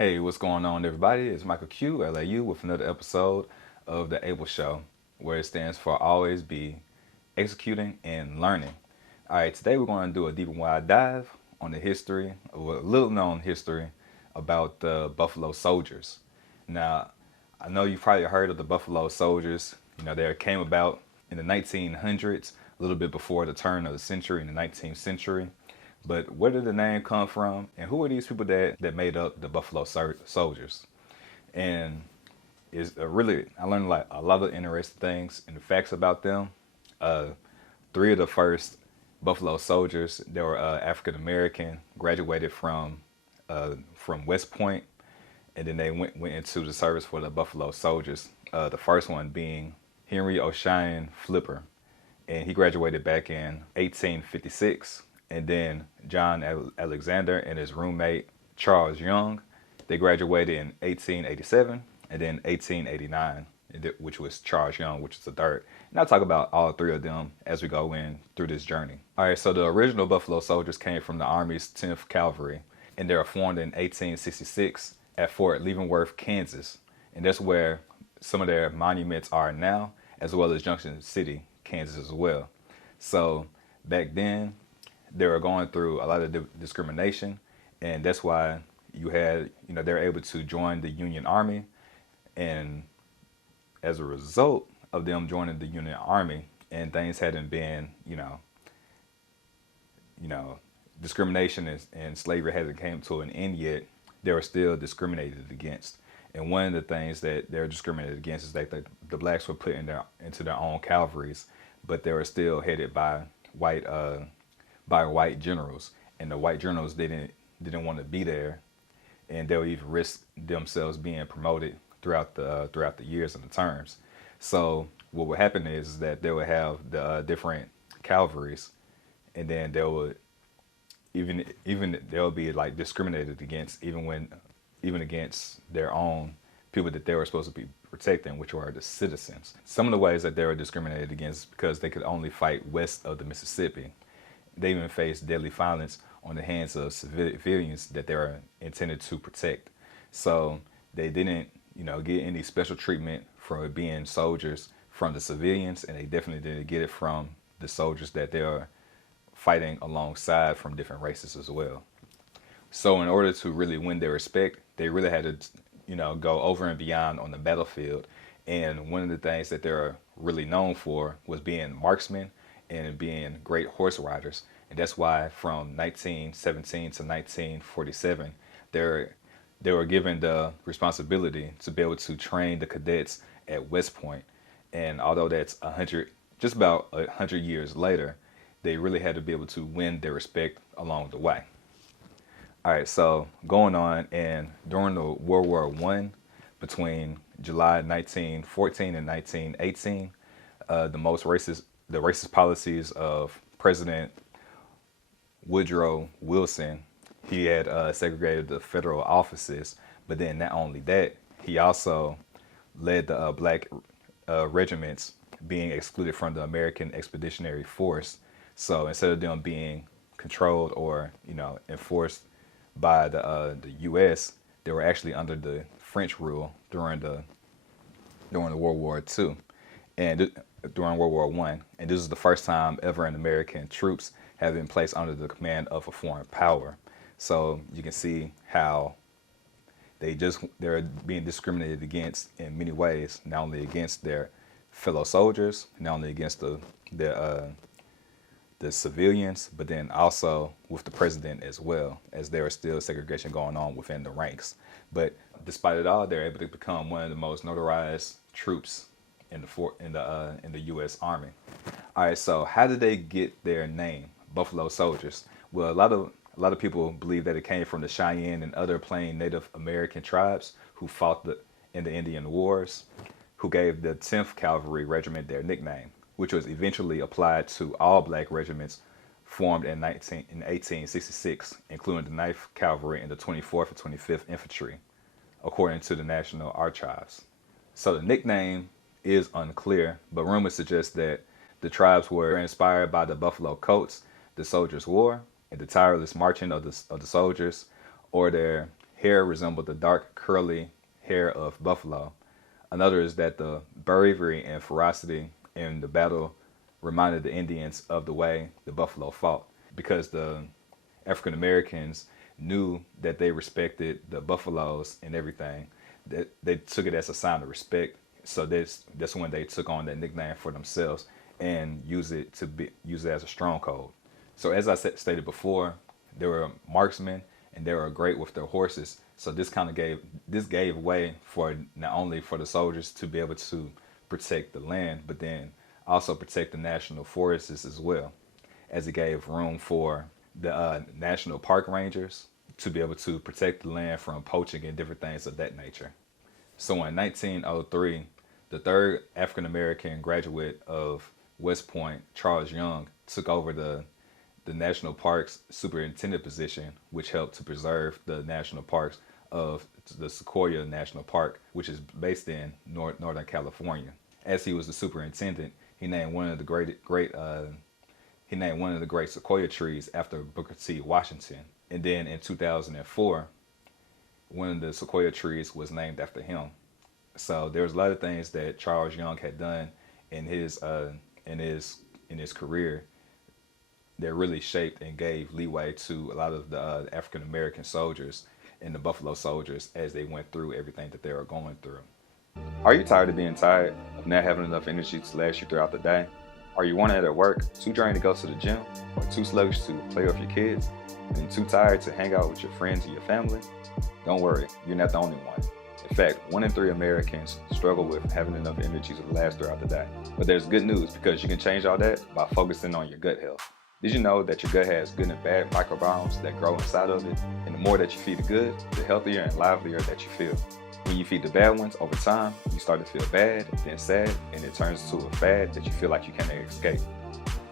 Hey, what's going on, everybody? It's MichaelQLau with another episode of the ABEL show, where it stands for Always Be Executing and Learning. All right, today we're going to do a deep and wide dive on the history, a little known history about the Buffalo Soldiers. Now, I know you've probably heard of the Buffalo Soldiers. They came about in the 1900s, a little bit before the turn of the century, in the 19th century. But where did the name come from, and who are these people that made up the Buffalo Soldiers? And I learned like a lot of interesting things and the facts about them. Uh, Three of the first Buffalo Soldiers, they were African American, graduated from West Point, and then they went into the service for the Buffalo Soldiers. The first one being Henry O'Shine Flipper, and he graduated back in 1856. And then John Alexander and his roommate Charles Young, they graduated in 1887 and then 1889, which was Charles Young, which is the third. And I'll talk about all three of them as we go in through this journey. All right, so the original Buffalo Soldiers came from the Army's 10th Cavalry, and they were formed in 1866 at Fort Leavenworth, Kansas. And that's where some of their monuments are now, as well as Junction City, Kansas as well. So back then, they were going through a lot of discrimination, and that's why they're able to join the Union Army. And as a result of them joining the Union Army, and things hadn't been, discrimination and slavery hadn't came to an end yet, they were still discriminated against. And one of the things that they're discriminated against is that the blacks were put into their own cavalries, but they were still headed by white generals, and the white generals didn't want to be there, and they would even risk themselves being promoted throughout the years and the terms. So what would happen is that they would have the different cavalries, and then they would they'll be like discriminated against, even against their own people that they were supposed to be protecting, which were the citizens. Some of the ways that they were discriminated against because they could only fight west of the Mississippi. They even faced deadly violence on the hands of civilians that they were intended to protect. So they didn't, get any special treatment for being soldiers from the civilians, and they definitely didn't get it from the soldiers that they were fighting alongside from different races as well. So in order to really win their respect, they really had to, go over and beyond on the battlefield. And one of the things that they're really known for was being marksmen and being great horse riders. And that's why from 1917 to 1947, they were given the responsibility to be able to train the cadets at West Point. And although that's just about 100 years later, they really had to be able to win their respect along the way. All right, so going on, and during the World War I, between July 1914 and 1918, the racist policies of President Woodrow Wilson, he had segregated the federal offices, but then not only that, he also led the black regiments being excluded from the American Expeditionary Force. So instead of them being controlled or enforced by the U.S., they were actually under the French rule during the World War II, and during World War I. And this is the first time ever in American troops have been placed under the command of a foreign power. So you can see how they're being discriminated against in many ways, not only against their fellow soldiers, not only against the civilians, but then also with the president as well, as there is still segregation going on within the ranks. But despite it all, they're able to become one of the most notarized troops in the U.S. Army. All right, so how did they get their name, Buffalo Soldiers? Well, a lot of people believe that it came from the Cheyenne and other plain Native American tribes who fought in the Indian Wars, who gave the 10th Cavalry Regiment their nickname, which was eventually applied to all black regiments formed in 1866, including the 9th Cavalry and the 24th and 25th Infantry, according to the National Archives. So the nickname is unclear, but rumors suggest that the tribes were inspired by the buffalo coats the soldiers wore and the tireless marching of the soldiers, or their hair resembled the dark, curly hair of buffalo. Another is that the bravery and ferocity in the battle reminded the Indians of the way the buffalo fought, because the African Americans knew that they respected the buffaloes and everything. That they took it as a sign of respect. So that's when they took on that nickname for themselves and use it as a stronghold. So as I stated before, they were marksmen and they were great with their horses. So this gave way for not only for the soldiers to be able to protect the land, but then also protect the national forests as well, as it gave room for the national park rangers to be able to protect the land from poaching and different things of that nature. So in 1903, the third African American graduate of West Point, Charles Young, took over the national parks superintendent position, which helped to preserve the national parks of the Sequoia National Park, which is based in Northern California. As he was the superintendent, he named one of the great sequoia trees after Booker T. Washington. And then in 2004, one of the sequoia trees was named after him. So there's a lot of things that Charles Young had done in his career that really shaped and gave leeway to a lot of the African American soldiers and the Buffalo Soldiers as they went through everything that they were going through. Are you tired of being tired, of not having enough energy to last you throughout the day? Are you worn out at work, too drained to go to the gym, or too sluggish to play with your kids, and too tired to hang out with your friends and your family? Don't worry, you're not the only one. In fact, 1 in 3 Americans struggle with having enough energy to last throughout the day. But there's good news, because you can change all that by focusing on your gut health. Did you know that your gut has good and bad microbiomes that grow inside of it? And the more that you feed the good, the healthier and livelier that you feel. When you feed the bad ones over time, you start to feel bad, then sad, and it turns into a fad that you feel like you can't escape.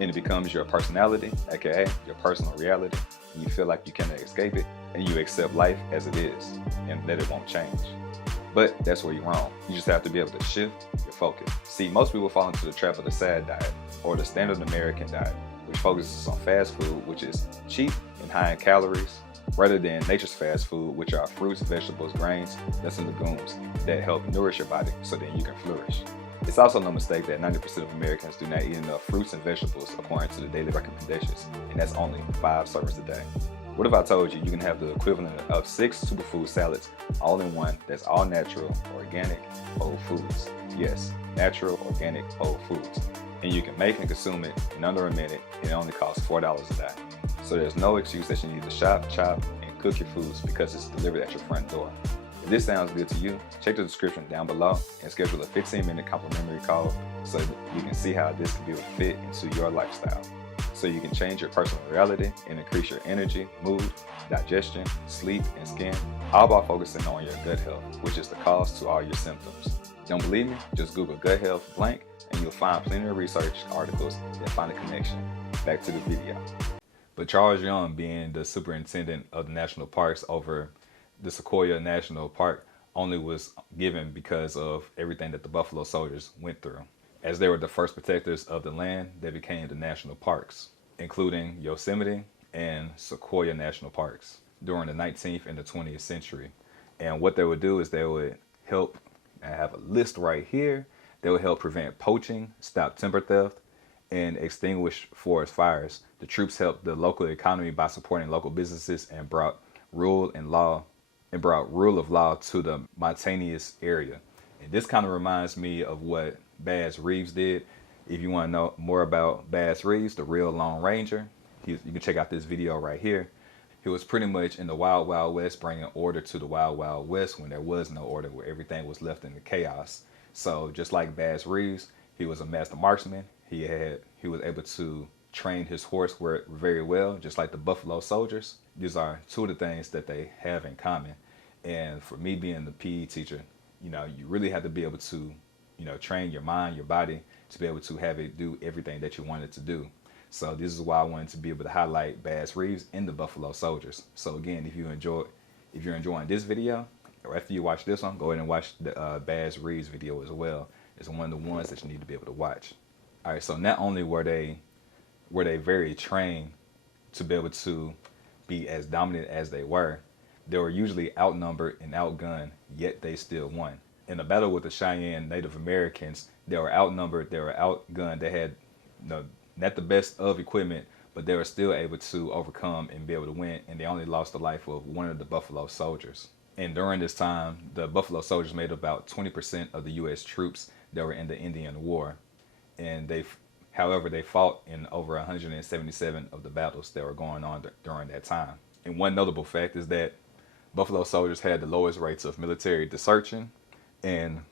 And it becomes your personality, aka your personal reality, and you feel like you cannot escape it, and you accept life as it is, and that it won't change. But that's where you're wrong. You just have to be able to shift your focus. See, most people fall into the trap of the SAD diet, or the standard American diet, which focuses on fast food, which is cheap and high in calories, rather than nature's fast food, which are fruits, vegetables, grains, nuts, and legumes that help nourish your body so that you can flourish. It's also no mistake that 90% of Americans do not eat enough fruits and vegetables according to the daily recommendations, and that's only 5 servings a day. What if I told you you can have the equivalent of 6 superfood salads all in one that's all natural, organic, whole foods? Yes, natural, organic, whole foods. And you can make and consume it in under a minute, and it only costs $4 a day. So there's no excuse that you need to shop, chop, and cook your foods because it's delivered at your front door. If this sounds good to you, check the description down below and schedule a 15-minute complimentary call so you can see how this can be a fit into your lifestyle. So you can change your personal reality and increase your energy, mood, digestion, sleep, and skin, all by focusing on your gut health, which is the cause to all your symptoms. Don't believe me? Just Google gut health blank and you'll find plenty of research articles that find a connection. Back to the video. But Charles Young, being the superintendent of the national parks over the Sequoia National Park, only was given because of everything that the Buffalo Soldiers went through. As they were the first protectors of the land, they became the national parks, including Yosemite and Sequoia National Parks during the 19th and the 20th century. And what they would do is they would help, I have a list right here, they would help prevent poaching, stop timber theft, and extinguish forest fires. The troops helped the local economy by supporting local businesses and brought rule of law to the mountainous area. And this kind of reminds me of what Bass Reeves did. If you want to know more about Bass Reeves, the real Lone Ranger, you can check out this video right here. He was pretty much in the Wild Wild West, bringing order to the Wild Wild West when there was no order, where everything was left in the chaos. So just like Bass Reeves, he was a master marksman. He was able to train his horse very well, just like the Buffalo Soldiers. These are 2 of the things that they have in common. And for me being the PE teacher, you really have to be able to, train your mind, your body to be able to have it do everything that you want it to do. So this is why I wanted to be able to highlight Bass Reeves and the Buffalo Soldiers. So again, if you're enjoying this video, or after you watch this one, go ahead and watch the Bass Reeves video as well. It's one of the ones that you need to be able to watch. All right, so not only were they very trained to be able to be as dominant as they were, They were usually outnumbered and outgunned, yet they still won. In a battle with the Cheyenne Native Americans, they were outnumbered, they were outgunned, they had not the best of equipment, but they were still able to overcome and be able to win, and they only lost the life of one of the Buffalo soldiers. And during this time, the Buffalo soldiers made about 20% of the U.S. troops that were in the Indian War, and however, they fought in over 177 of the battles that were going on during that time. And one notable fact is that Buffalo soldiers had the lowest rates of military desertion and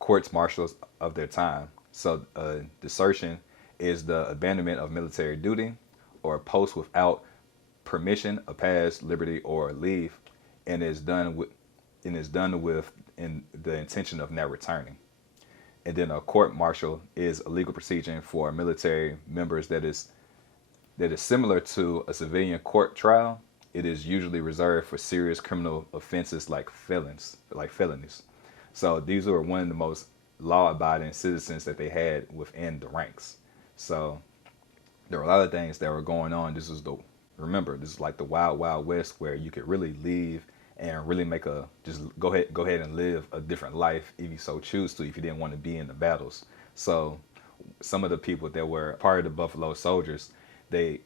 courts martials of their time. So desertion is the abandonment of military duty or a post without permission, a pass, liberty, or leave, and is done with in the intention of not returning. And then a court martial is a legal procedure for military members that is similar to a civilian court trial. It is usually reserved for serious criminal offenses like felonies. So these were one of the most law-abiding citizens that they had within the ranks. So there were a lot of things that were going on. This is like the wild, wild west where you could really leave and really just go ahead and live a different life if you so choose to, if you didn't want to be in the battles. So some of the people that were part of the Buffalo Soldiers, they're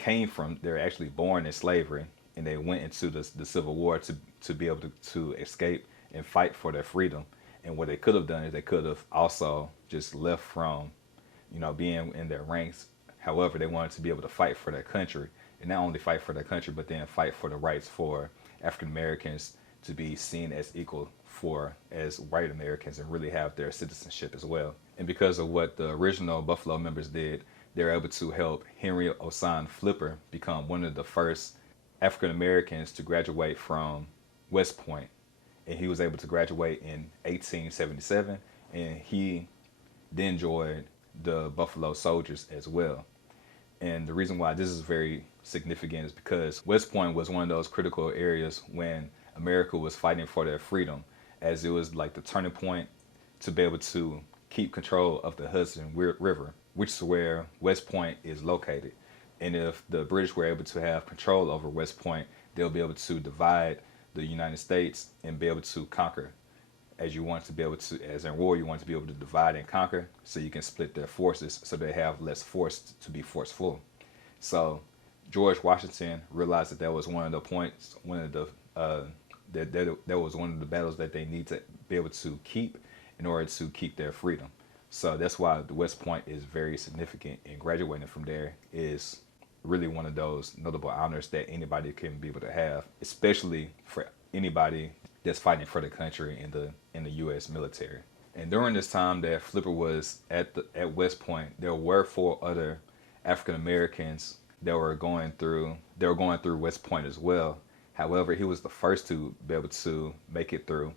actually born in slavery, and they went into the Civil War to be able to escape and fight for their freedom. And what they could have done is they could have also just left from, being in their ranks. However, they wanted to be able to fight for their country, and not only fight for their country, but then fight for the rights for African Americans to be seen as equal as white Americans and really have their citizenship as well. And because of what the original Buffalo members did, they were able to help Henry Osan Flipper become one of the first African Americans to graduate from West Point. And he was able to graduate in 1877, and he then joined the Buffalo Soldiers as well. And the reason why this is very significant is because West Point was one of those critical areas when America was fighting for their freedom, as it was like the turning point to be able to keep control of the Hudson River, which is where West Point is located. And if the British were able to have control over West Point, they'll be able to divide the United States and be able to conquer. As in war, you want to be able to divide and conquer so you can split their forces so they have less force to be forceful. So George Washington realized that was one of the points, that was one of the battles that they need to be able to keep in order to keep their freedom. So that's why the West Point is very significant, and graduating from there is really one of those notable honors that anybody can be able to have, especially for anybody that's fighting for the country in the U.S. military. And during this time that Flipper was at West Point, there were 4 other African Americans that were going through West Point as well. However, he was the first to be able to make it through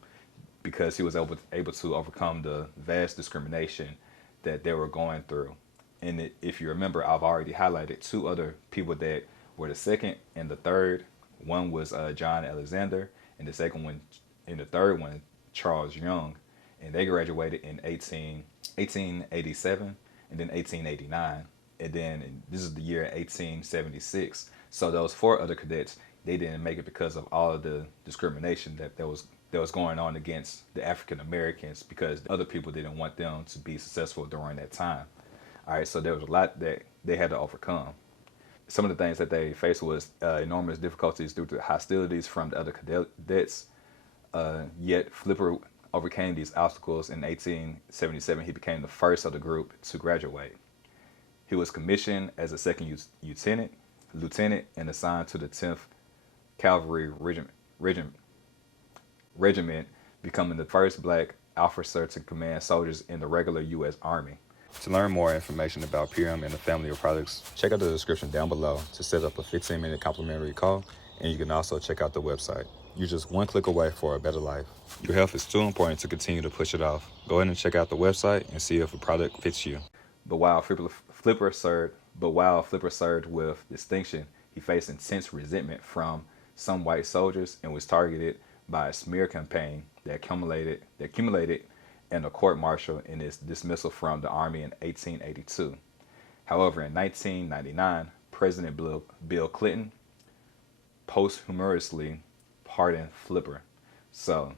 because he was able to overcome the vast discrimination that they were going through. And if you remember, I've already highlighted 2 other people that were the second and the third. One was John Alexander, and the third one, Charles Young. And they graduated in 1887 and then 1889. And then this is the year 1876. So those 4 other cadets, they didn't make it because of all of the discrimination that was going on against the African Americans, because the other people didn't want them to be successful during that time. All right, so there was a lot that they had to overcome. Some of the things that they faced was enormous difficulties due to hostilities from the other cadets. Yet Flipper overcame these obstacles. In 1877, he became the first of the group to graduate. He was commissioned as a second lieutenant, and assigned to the 10th Cavalry Regiment, becoming the first black officer to command soldiers in the regular U.S. Army. To learn more information about Purium and the family of products, check out the description down below to set up a 15-minute complimentary call, and you can also check out the website. You're just one click away for a better life. Your health is too important to continue to push it off. Go ahead and check out the website and see if a product fits you. But while Flipper served with distinction, he faced intense resentment from some white soldiers and was targeted by a smear campaign that accumulated in a court-martial and his dismissal from the Army in 1882. However, in 1999, President Bill Clinton posthumously hardened flipper. So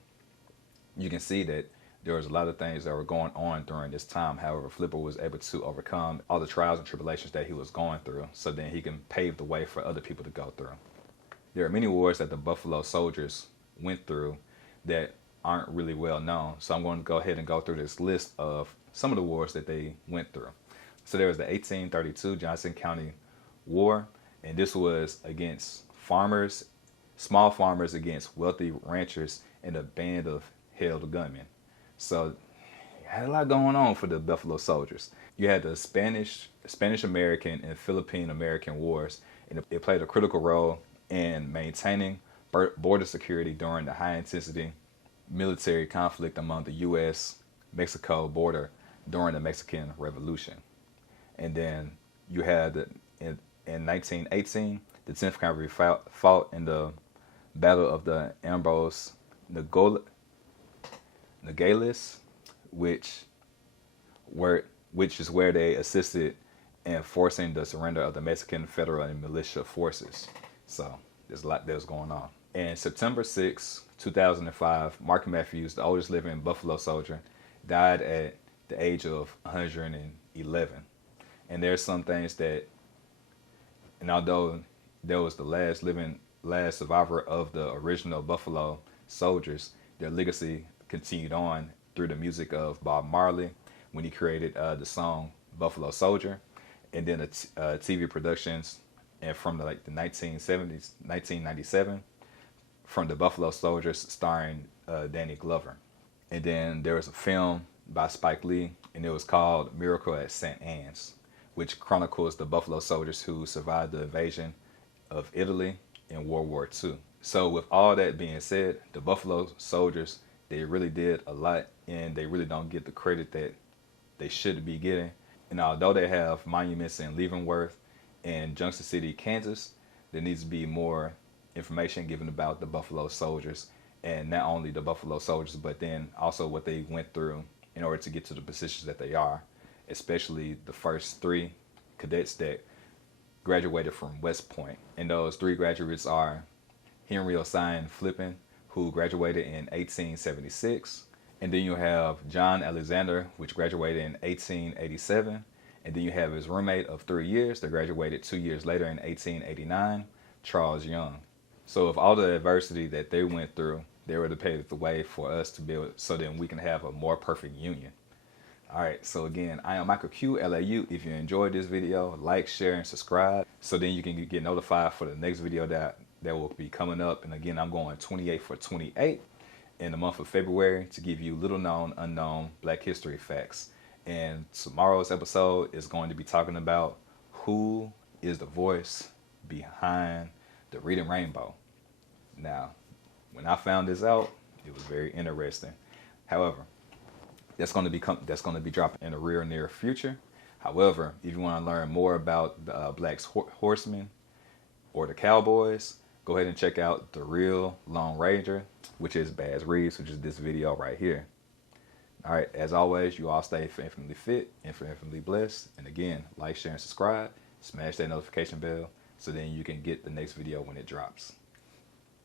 you can see that there was a lot of things that were going on during this time. However, Flipper was able to overcome all the trials and tribulations that he was going through, so then he can pave the way for other people to go through. There are many wars that the Buffalo Soldiers went through that aren't really well known. So I'm going to go ahead and go through this list of some of the wars that they went through. So there was the 1832 Johnson County War, and this was against farmers, small farmers against wealthy ranchers and a band of held gunmen. So you had a lot going on for the Buffalo Soldiers. You had the Spanish American and Philippine American wars, and it played a critical role in maintaining border security during the high intensity military conflict among the U.S.-Mexico border during the Mexican Revolution. And then you had in 1918, the 10th Cavalry fought in the Battle of the Ambros Nogales, which is where they assisted in forcing the surrender of the Mexican federal and militia forces. So there's a lot that was going on. And September 6, 2005, Mark Matthews, the oldest living Buffalo Soldier, died at the age of 111. And there's some things that, and although there was the last survivor of the original Buffalo Soldiers, their legacy continued on through the music of Bob Marley when he created the song Buffalo Soldier, and then the TV productions, and from the 1970s, 1997, from the Buffalo Soldiers starring Danny Glover. And then there was a film by Spike Lee, and it was called Miracle at St. Anne's, which chronicles the Buffalo Soldiers who survived the invasion of Italy in World War II. So with all that being said, the Buffalo Soldiers, they really did a lot, and they really don't get the credit that they should be getting. And although they have monuments in Leavenworth and Junction City, Kansas, there needs to be more information given about the Buffalo Soldiers, and not only the Buffalo Soldiers, but then also what they went through in order to get to the positions that they are, especially the first 3 cadets that graduated from West Point. And those 3 graduates are Henry Osian Flippin, who graduated in 1876. And then you have John Alexander, which graduated in 1887. And then you have his roommate of 3 years that graduated 2 years later in 1889, Charles Young. So with all the adversity that they went through, they were to pave the way for us to build so that we can have a more perfect union. All right, so again, I am MichaelQLau. If you enjoyed this video, like, share, and subscribe so then you can get notified for the next video that will be coming up. And again, I'm going 28 for 28 in the month of February to give you little known, unknown Black history facts. And tomorrow's episode is going to be talking about who is the voice behind the Reading Rainbow. Now, when I found this out, it was very interesting. However, that's going to be dropping in the near future. However, if you want to learn more about the Black Horsemen or the Cowboys, go ahead and check out The Real Lone Ranger, which is Baz Reeves, which is this video right here. All right, as always, you all stay infinitely fit, infinitely blessed. And again, like, share, and subscribe. Smash that notification bell so then you can get the next video when it drops.